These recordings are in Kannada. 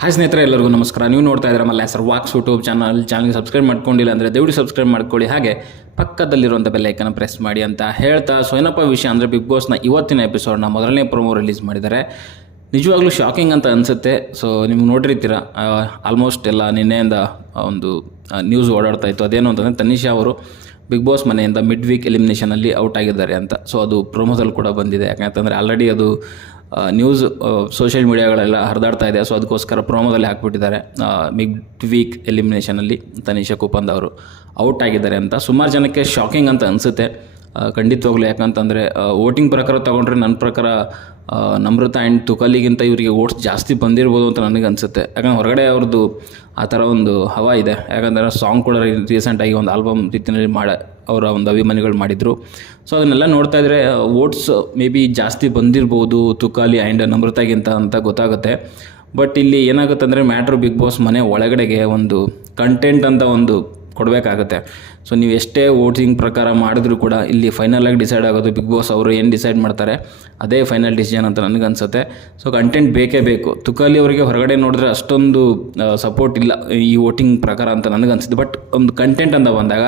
ಹಾಯ್ ಸ್ನೇಹಿತರೆ, ಎಲ್ಲರಿಗೂ ನಮಸ್ಕಾರ. ನೀವು ನೋಡ್ತಾ ಇದ್ದೀರಾ Malla sir walks YouTube channel. ಚಾನಲ್ಗೆ ಸಬ್ಸ್ಕ್ರೈಬ್ ಮಾಡ್ಕೊಂಡಿಲ್ಲ ಅಂದರೆ ದಯವಿಟ್ಟು ಸಬ್ಸ್ಕ್ರೈಬ್ ಮಾಡ್ಕೊಳ್ಳಿ. ಹಾಗೆ ಪಕ್ಕದಲ್ಲಿರುವಂಥ ಬೆಲ್ಲೈಕನ್ನು ಪ್ರೆಸ್ ಮಾಡಿ ಅಂತ ಹೇಳ್ತಾ ಸೊ ಏನಪ್ಪ ವಿಷಯ ಅಂದರೆ ಬಿಗ್ ಬಾಸ್ನ ಇವತ್ತಿನ ಎಪಿಸೋಡ್ನ ಮೊದಲನೇ ಪ್ರೊಮೋ ರಿಲೀಸ್ ಮಾಡಿದ್ದಾರೆ. ನಿಜವಾಗ್ಲೂ ಶಾಕಿಂಗ್ ಅಂತ ಅನಿಸುತ್ತೆ. ಸೊ ನಿಮ್ಗೆ ನೋಡಿರ್ತೀರ ಆಲ್ಮೋಸ್ಟ್ ಎಲ್ಲ ನಿನ್ನೆಯಿಂದ ಒಂದು ನ್ಯೂಸ್ ಓಡಾಡ್ತಾ ಇತ್ತು. ಅದೇನು ಅಂತಂದರೆ ತನಿಷಾ ಅವರು ಬಿಗ್ ಬಾಸ್ ಮನೆಯಿಂದ ಮಿಡ್ ವೀಕ್ ಎಲಿಮಿನೇಷನಲ್ಲಿ ಔಟ್ ಆಗಿದ್ದಾರೆ ಅಂತ. ಸೊ ಅದು ಪ್ರೊಮೋದಲ್ಲಿ ಕೂಡ ಬಂದಿದೆ. ಯಾಕಂತಂದರೆ ಆಲ್ರೆಡಿ ಅದು ನ್ಯೂಸ್ ಸೋಷಿಯಲ್ ಮೀಡಿಯಾಗಳೆಲ್ಲ ಹರಿದಾಡ್ತಾ ಇದೆ. ಸೊ ಅದಕ್ಕೋಸ್ಕರ ಪ್ರೋಮೋದಲ್ಲಿ ಹಾಕ್ಬಿಟ್ಟಿದ್ದಾರೆ. ಮಿಡ್ ವೀಕ್ ಎಲಿಮಿನೇಷನಲ್ಲಿ ತನಿಷಾ ಕುಪಂದ್ ಅವರು ಔಟ್ ಆಗಿದ್ದಾರೆ ಅಂತ. ಸುಮಾರು ಜನಕ್ಕೆ ಶಾಕಿಂಗ್ ಅಂತ ಅನಿಸುತ್ತೆ. ಖಂಡಿತವಾಗ್ಲೂ. ಯಾಕಂತಂದರೆ ವೋಟಿಂಗ್ ಪ್ರಕಾರ ತೊಗೊಂಡ್ರೆ ನನ್ನ ಪ್ರಕಾರ ನಮ್ರತ ಆ್ಯಂಡ್ ತುಕಲಿಗಿಂತ ಇವರಿಗೆ ಓಟ್ಸ್ ಜಾಸ್ತಿ ಬಂದಿರ್ಬೋದು ಅಂತ ನನಗೆ ಅನಿಸುತ್ತೆ. ಯಾಕಂದ್ರೆ ಹೊರಗಡೆ ಅವ್ರದ್ದು ಆ ಥರ ಒಂದು ಹವಾ ಇದೆ. ಯಾಕಂದರೆ ಸಾಂಗ್ ಕೂಡ ರೀಸೆಂಟಾಗಿ ಒಂದು ಆಲ್ಬಮ್ ರೀತಿಯಲ್ಲಿ ಮಾಡ ಅವರ ಒಂದು ಅಭಿಮಾನಿಗಳು ಮಾಡಿದರು. ಸೊ ಅದನ್ನೆಲ್ಲ ನೋಡ್ತಾ ಇದ್ದರೆ ಓಟ್ಸ್ ಮೇ ಬಿ ಜಾಸ್ತಿ ಬಂದಿರ್ಬೋದು, ತುಕಾಲಿ ಆ್ಯಂಡ್ ನಮ್ರತಾಗಿಂತ ಅಂತ ಗೊತ್ತಾಗುತ್ತೆ. ಬಟ್ ಇಲ್ಲಿ ಏನಾಗುತ್ತೆ ಅಂದರೆ ಮ್ಯಾಟ್ರ್ ಬಿಗ್ ಬಾಸ್ ಮನೆ ಒಳಗಡೆಗೆ ಒಂದು ಕಂಟೆಂಟ್ ಅಂತ ಒಂದು ಕೊಡಬೇಕಾಗುತ್ತೆ. ಸೊ ನೀವು ಎಷ್ಟೇ ವೋಟಿಂಗ್ ಪ್ರಕಾರ ಮಾಡಿದ್ರೂ ಕೂಡ ಇಲ್ಲಿ ಫೈನಲಾಗಿ ಡಿಸೈಡ್ ಆಗೋದು ಬಿಗ್ ಬಾಸ್ ಅವರು ಏನು ಡಿಸೈಡ್ ಮಾಡ್ತಾರೆ, ಅದೇ ಫೈನಲ್ ಡಿಸಿಷನ್ ಅಂತ ನನಗನ್ಸುತ್ತೆ ಸೊ ಕಂಟೆಂಟ್ ಬೇಕೇ ಬೇಕು. ತುಕಾಲಿ ಅವರಿಗೆ ಹೊರಗಡೆ ನೋಡಿದ್ರೆ ಅಷ್ಟೊಂದು ಸಪೋರ್ಟ್ ಇಲ್ಲ ಈ ವೋಟಿಂಗ್ ಪ್ರಕಾರ ಅಂತ ನನಗನ್ಸುತ್ತೆ ಬಟ್ ಒಂದು ಕಂಟೆಂಟ್ ಅಂತ ಬಂದಾಗ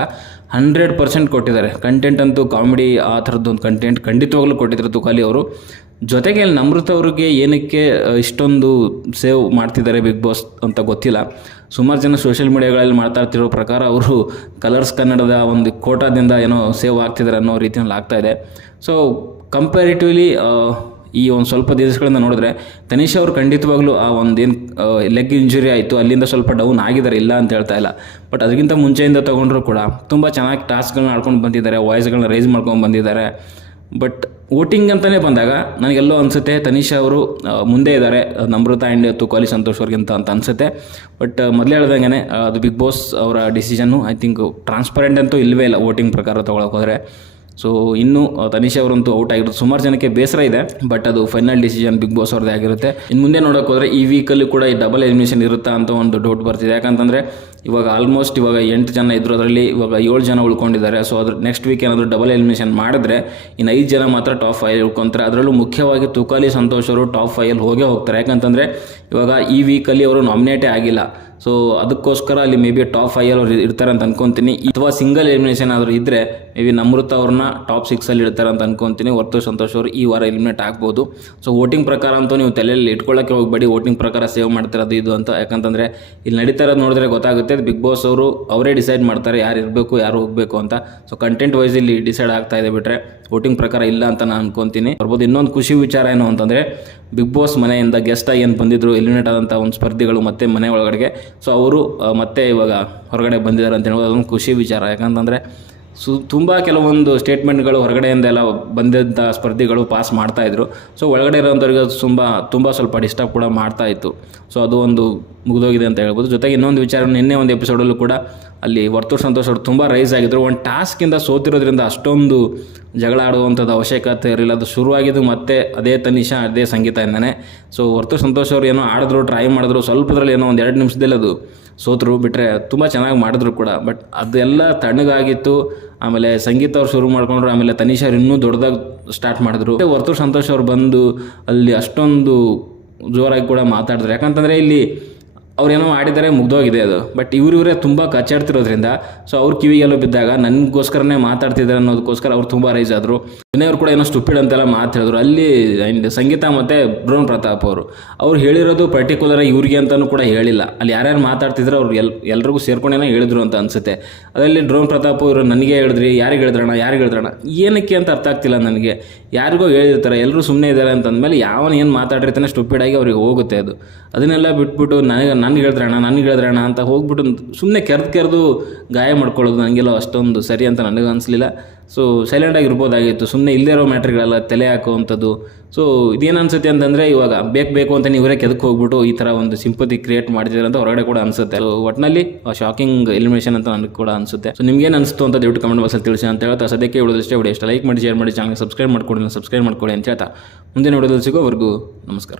ಹಂಡ್ರೆಡ್ ಪರ್ಸೆಂಟ್ ಕೊಟ್ಟಿದ್ದಾರೆ. ಕಂಟೆಂಟ್ ಅಂತೂ ಕಾಮಿಡಿ ಆ ಥರದ್ದು ಒಂದು ಕಂಟೆಂಟ್ ಖಂಡಿತವಾಗ್ಲೂ ಕೊಟ್ಟಿದ್ದಾರೆ ತುಕಾಲಿ ಅವರು. ಜೊತೆಗೆ ಅಲ್ಲಿ ನಮೃತ ಅವ್ರಿಗೆ ಏನಕ್ಕೆ ಇಷ್ಟೊಂದು ಸೇವ್ ಮಾಡ್ತಿದ್ದಾರೆ ಬಿಗ್ ಬಾಸ್ ಅಂತ ಗೊತ್ತಿಲ್ಲ. ಸುಮಾರು ಜನ ಸೋಷಿಯಲ್ ಮೀಡಿಯಾಗಳಲ್ಲಿ ಮಾತಾಡ್ತಿರೋ ಪ್ರಕಾರ ಅವರು ಕಲರ್ಸ್ ಕನ್ನಡದ ಒಂದು ಕೋಟಾದಿಂದ ಏನೋ ಸೇವ್ ಆಗ್ತಿದ್ದಾರೆ ಅನ್ನೋ ರೀತಿಯಲ್ಲಿ ಆಗ್ತಾ ಇದೆ. ಸೊ ಕಂಪ್ಯಾರಿಟಿವ್ಲಿ ಈ ಒಂದು ಸ್ವಲ್ಪ ದಿವಸಗಳಿಂದ ನೋಡಿದ್ರೆ ತನಿಷ್ ಅವರು ಖಂಡಿತವಾಗ್ಲೂ ಆ ಒಂದೇನು ಲೆಗ್ ಇಂಜುರಿ ಆಯಿತು, ಅಲ್ಲಿಂದ ಸ್ವಲ್ಪ ಡೌನ್ ಆಗಿದ್ದಾರೆ ಇಲ್ಲ ಅಂತ ಹೇಳ್ತಾ ಇಲ್ಲ. ಬಟ್ ಅದಕ್ಕಿಂತ ಮುಂಚೆಯಿಂದ ತೊಗೊಂಡ್ರು ಕೂಡ ತುಂಬ ಚೆನ್ನಾಗಿ ಟಾಸ್ಕ್ಗಳನ್ನ ಆಡ್ಕೊಂಡು ಬಂದಿದ್ದಾರೆ ವಾಯ್ಸ್ಗಳನ್ನ ರೈಸ್ ಮಾಡ್ಕೊಂಡು ಬಂದಿದ್ದಾರೆ. ಬಟ್ ವೋಟಿಂಗ್ ಅಂತಲೇ ಬಂದಾಗ ನನಗೆಲ್ಲೋ ಅನಿಸುತ್ತೆ, ತನಿಷಾ ಅವರು ಮುಂದೆ ಇದ್ದಾರೆ. ನಮ್ರತ ಆ್ಯಂಡ್ ತುಕಾಲಿ ಸಂತೋಷ್ ಅವ್ರಿಗಿಂತ ಅಂತ ಅನಿಸುತ್ತೆ. ಬಟ್ ಮೊದಲೇ ಹೇಳ್ದಂಗೆ ಅದು ಬಿಗ್ ಬಾಸ್ ಅವರ ಡಿಸಿಷನ್ನು ಐ ಥಿಂಕ್ ಟ್ರಾನ್ಸ್ಪರೆಂಟ್ ಅಂತೂ ಇಲ್ಲವೇ ಇಲ್ಲ ವೋಟಿಂಗ್ ಪ್ರಕಾರ ತೊಗೊಳಕ್ಕೆ ಹೋದರೆ. ಸೊ ಇನ್ನೂ ತನಿಷಾ ಅವರಂತೂ ಔಟ್ ಆಗಿರೋದು ಸುಮಾರು ಜನಕ್ಕೆ ಬೇಸರ ಇದೆ ಬಟ್ ಅದು ಫೈನಲ್ ಡಿಸಿಷನ್ ಬಿಗ್ ಬಾಸ್ ಅವ್ರದ್ದೇ ಆಗಿರುತ್ತೆ. ಇನ್ನು ಮುಂದೆ ನೋಡೋಕೆ ಹೋದರೆ ಈ ವೀಕಲ್ಲಿ ಕೂಡ ಈ ಡಬಲ್ ಎಲಿಮಿನೇಷನ್ ಇರುತ್ತಾ ಅಂತ ಒಂದು ಡೌಟ್ ಬರ್ತಿದೆ. ಯಾಕಂತಂದರೆ ಇವಾಗ ಆಲ್ಮೋಸ್ಟ್ ಇವಾಗ ಎಂಟು ಜನ ಇದ್ರು ಅದರಲ್ಲಿ ಇವಾಗ ಏಳು ಜನ ಉಳ್ಕೊಂಡಿದ್ದಾರೆ. ಸೊ ಅದ್ರ ನೆಕ್ಸ್ಟ್ ವೀಕ್ ಏನಾದರೂ ಡಬಲ್ ಎಲಿಮಿನೇಷನ್ ಮಾಡಿದ್ರೆ ಇನ್ನು ಐದು ಜನ ಮಾತ್ರ ಟಾಪ್ ಫೈವ್ ಉಳ್ಕೊತಾರೆ. ಅದರಲ್ಲೂ ಮುಖ್ಯವಾಗಿ ತುಕಾಲಿ ಸಂತೋಷ್ ಅವರು ಟಾಪ್ ಫೈವಲ್ಲಿ ಹೋಗೇ ಹೋಗ್ತಾರೆ. ಯಾಕಂತಂದರೆ ಇವಾಗ ಈ ವೀಕಲ್ಲಿ ಅವರು ನಾಮಿನೇಟೇ ಆಗಿಲ್ಲ. ಸೊ ಅದಕ್ಕೋಸ್ಕರ ಅಲ್ಲಿ ಮೇ ಬಿ ಟಾಪ್ ಫೈವಲ್ಲಿ ಅವ್ರು ಇರ್ತಾರೆ ಅಂತ ಅನ್ಕೊತೀನಿ. ಅಥವಾ ಸಿಂಗಲ್ ಎಲಿಮಿನೇಷನ್ ಆದರೂ ಇದ್ದರೆ ಮೇ ಬಿ ನಮೃತ ಅವ್ರನ್ನ ಟಾಪ್ ಸಿಕ್ಸಲ್ಲಿ ಇಡ್ತಾರೆ ಅಂತ ಅನ್ಕೊತೀನಿ. ಹೊರತು ಸಂತೋಷ್ ಅವರು ಈ ವಾರ ಎಲಿಮಿನೇಟ್ ಆಗ್ಬೋದು. ಸೊ ವೋಟಿಂಗ್ ಪ್ರಕಾರ ಅಂತೂ ನೀವು ತಲೆಯಲ್ಲಿ ಇಟ್ಕೊಳ್ಳೋಕ್ಕೆ ಹೋಗಬೇಡಿ. ವೋಟಿಂಗ್ ಪ್ರಕಾರ ಸೇವ್ ಮಾಡ್ತಿರೋದು ಇದು ಅಂತ. ಯಾಕಂತಂದರೆ ಇಲ್ಲಿ ನಡೀತಾ ಇರೋದು ನೋಡಿದ್ರೆ ಗೊತ್ತಾಗುತ್ತೆ. ಬಿಗ್ ಬಾಸ್ ಅವರು ಅವರೇ ಡಿಸೈಡ್ ಮಾಡ್ತಾರೆ ಯಾರು ಇರಬೇಕು, ಯಾರು ಹೋಗಬೇಕು ಅಂತ. ಸೊ ಕಂಟೆಂಟ್ ವೈಸ್ ಇಲ್ಲಿ ಡಿಸೈಡ್ ಆಗ್ತಾ ಇದೆ ಬಿಟ್ಟರೆ ವೋಟಿಂಗ್ ಪ್ರಕಾರ ಇಲ್ಲ ಅಂತ ನಾನು ಅನ್ಕೊಂತೀನಿ. ಬರ್ಬೋದು ಇನ್ನೊಂದು ಖುಷಿ ವಿಚಾರ ಏನು ಅಂತಂದರೆ ಬಿಗ್ ಬಾಸ್ ಮನೆಯಿಂದ ಗೆಸ್ಟಾಗಿ ಏನು ಬಂದಿದ್ರು ಎಲಿಮಿನೇಟ್ ಆದಂಥ ಒಂದು ಸ್ಪರ್ಧಿಗಳು ಮತ್ತೆ ಮನೆ ಒಳಗಡೆಗೆ. ಸೊ ಅವರು ಮತ್ತೆ ಇವಾಗ ಹೊರಗಡೆ ಬಂದಿದ್ದಾರೆ ಅಂತ ಹೇಳ್ಬೋದು. ಅದೊಂದು ಖುಷಿ ವಿಚಾರ. ಯಾಕಂತಂದರೆ, ಸು, ತುಂಬ ಕೆಲವೊಂದು ಸ್ಟೇಟ್ಮೆಂಟ್ಗಳು ಹೊರಗಡೆಯಿಂದ ಎಲ್ಲ ಬಂದಿದ್ದ ಸ್ಪರ್ಧಿಗಳು ಪಾಸ್ ಮಾಡ್ತಾಯಿದ್ರು ಸೊ ಒಳಗಡೆ ಇರೋಂಥವ್ರಿಗೆ ಅದು ತುಂಬ ತುಂಬ ಸ್ವಲ್ಪ ಡಿಸ್ಟರ್ಬ್ ಕೂಡ ಮಾಡ್ತಾ ಇತ್ತು. ಸೊ ಅದು ಒಂದು ಮುಗಿದೋಗಿದೆ ಅಂತ ಹೇಳ್ಬೋದು. ಜೊತೆಗೆ ಇನ್ನೊಂದು ವಿಚಾರ ನಿನ್ನೆ ಒಂದು ಎಪಿಸೋಡಲ್ಲೂ ಕೂಡ ಅಲ್ಲಿ ವರ್ತೂರ್ ಸಂತೋಷ್ ಅವರು ತುಂಬ ರೈಸ್ ಆಗಿದ್ರು. ಒಂದು ಟಾಸ್ಕಿಂದ ಸೋತಿರೋದ್ರಿಂದ ಅಷ್ಟೊಂದು ಜಗಳ ಆಡುವಂಥದ್ದು ಅವಶ್ಯಕತೆ ಇರಲಿಲ್ಲ. ಅದು ಶುರುವಾಗಿದ್ದು ಮತ್ತೆ ಅದೇ ತನಿಷಾ ಅದೇ ಸಂಗೀತ ಇಂದಾನೆ. ಸೊ ವರ್ತೂರ್ ಸಂತೋಷ್ ಅವರು ಏನೋ ಆಡಿದ್ರು ಟ್ರೈ ಮಾಡಿದ್ರು, ಸ್ವಲ್ಪದ್ರಲ್ಲಿ ಏನೋ ಒಂದು ಎರಡು ನಿಮಿಷದಲ್ಲಿ ಅದು ಸೋತರು. ಬಿಟ್ಟರೆ ತುಂಬ ಚೆನ್ನಾಗಿ ಮಾಡಿದ್ರು ಕೂಡ. ಬಟ್ ಅದೆಲ್ಲ ತಣ್ಣಗಾಗಿತ್ತು. ಆಮೇಲೆ ಸಂಗೀತ ಅವ್ರು ಶುರು ಮಾಡ್ಕೊಂಡ್ರು. ಆಮೇಲೆ ತನಿಷ್ ಅವ್ರು ಇನ್ನೂ ದೊಡ್ಡದಾಗಿ ಸ್ಟಾರ್ಟ್ ಮಾಡಿದ್ರು. ಮತ್ತೆ ವರ್ತೂರ್ ಸಂತೋಷ್ ಅವರು ಬಂದು ಅಲ್ಲಿ ಅಷ್ಟೊಂದು ಜೋರಾಗಿ ಕೂಡ ಮಾತಾಡಿದ್ರು. ಯಾಕಂತಂದರೆ ಇಲ್ಲಿ ಅವ್ರೇನೋ ಮಾಡಿದರೆ ಮುಗ್ದೋಗಿದೆ ಅದು. ಬಟ್ ಇವ್ರಿವರೇ ತುಂಬ ಕಚ್ಚಾಡ್ತಿರೋದ್ರಿಂದ ಸೊ ಅವ್ರ ಕಿವಿಗೆಲ್ಲೋ ಬಿದ್ದಾಗ ನನಗೋಸ್ಕರನೇ ಮಾತಾಡ್ತಿದ್ದಾರೆ ಅನ್ನೋದಕ್ಕೋಸ್ಕರ ಅವ್ರು ತುಂಬ ರೈಸ್ ಆದರು. ವಿನಯವ್ರು ಕೂಡ ಏನೋ ಸ್ಟುಪಿಡ್ ಅಂತೆಲ್ಲ ಮಾತು ಹೇಳಿದ್ರು. ಅಲ್ಲಿ ಸಂಗೀತ ಮತ್ತು ಡ್ರೋನ್ ಪ್ರತಾಪ್ ಅವರು. ಅವ್ರು ಹೇಳಿರೋದು ಪರ್ಟಿಕ್ಯುಲರ್ ಇವ್ರಿಗೆ ಅಂತಲೂ ಕೂಡ ಹೇಳಿಲ್ಲ. ಅಲ್ಲಿ ಯಾರ್ಯಾರು ಮಾತಾಡ್ತಿದ್ರು ಅವ್ರು ಎಲ್, ಎಲ್ರಿಗೂ ಸೇರ್ಕೊಂಡೇನೋ ಹೇಳಿದ್ರು ಅಂತ ಅನಿಸುತ್ತೆ. ಅದರಲ್ಲಿ ಡ್ರೋನ್ ಪ್ರತಾಪ್ ಅವರು ನನಗೆ ಹೇಳಿದ್ರಿ, ಯಾರಿಗೆ ಹೇಳಿದ್ರಣ ಯಾರಿಗೆ ಹೇಳಿದ್ರಣ ಏನಕ್ಕೆ ಅಂತ ಅರ್ಥ ಆಗ್ತಿಲ್ಲ ನನಗೆ. ಯಾರಿಗೋ ಹೇಳಿರ್ತಾರೆ ಎಲ್ಲರೂ ಸುಮ್ಮನೆ ಇದ್ದಾರೆ ಅಂತಂದಮೇಲೆ ಯಾವನ ಏನು ಮಾತಾಡಿರ್ತಾನೆ ಸ್ಟುಪಿಡಾಗಿ ಅವ್ರಿಗೆ ಹೋಗುತ್ತೆ ಅದು. ಅದನ್ನೆಲ್ಲ ಬಿಟ್ಬಿಟ್ಟು ನನಗೆ ನನಗೆ ಹೇಳಿದ್ರಣ ನನಗೆ ಹೇಳಿದ್ರಣ ಅಂತ ಹೋಗ್ಬಿಟ್ಟು ಸುಮ್ಮನೆ ಕೆರೆದು ಕೆರೆದು ಗಾಯ ಮಾಡ್ಕೊಳ್ಳೋದು ನನಗೆಲ್ಲ ಅಷ್ಟೊಂದು ಸರಿ ಅಂತ ನನಗೆ ಅನಿಸ್ಲಿಲ್ಲ. ಸೊ ಸೈಲೆಂಟಾಗಿ ಇರ್ಬೋದಾಗಿತ್ತು. ಸುಮ್ಮನೆ ಇಲ್ಲದೇ ಇರೋ ಮ್ಯಾಟ್ರಿಗಳೆಲ್ಲ ತಲೆ ಹಾಕುವಂಥದ್ದು. ಸೊ ಇದೇನು ಅನ್ಸುತ್ತೆ ಅಂತಂದರೆ ಇವಾಗ ಬೇಕು ಬೇಕು ಅಂತ ಇವರೇ ಕೆದಕ್ಕೆ ಹೋಗ್ಬಿಟ್ಟು ಈ ಥರ ಒಂದು ಸಿಂಪತಿ ಕ್ರಿಯೇಟ್ ಮಾಡಿದ್ದೀರ ಅಂತ ಹೊರಗಡೆ ಕೂಡ ಅನಿಸುತ್ತೆ. ಒಟ್ಟಿನಲ್ಲಿ ಶಾಕಿಂಗ್ ಎಲಿಮಿನೇಷನ್ ಅಂತ ನನಗೆ ಕೂಡ ಅನಿಸುತ್ತೆ. ಸೊ ನಿಮ್ಗೇನು ಅನಿಸ್ತು ಅಂತ ದಯವಿಟ್ಟು ಕಮೆಂಟ್ ಬಾಕ್ಸಲ್ಲಿ ತಿಳಿಸಿ. ಅಂತ ಹೇಳ್ತಾ ಸದ್ಯಕ್ಕೆ ವಿಡಿಯೋದಷ್ಟೇ ವಿಡಿಯೋ. ಇಷ್ಟ ಲೈಕ್ ಮಾಡಿ ಶೇರ್ ಮಾಡಿ ಚಾನಲ್ ಸಬ್ಸ್ಕ್ರೈಬ್ ಮಾಡ್ಕೊಡಿ. ಸಬ್ಸ್ಕ್ರೈಬ್ ಮಾಡ್ಕೊಳ್ಳಿ ಅಂತ ಹೇಳ್ತಾ. ಮುಂದಿನ ನೋಡೋದು ಸಿಗೋವರೆಗೂ ನಮಸ್ಕಾರ.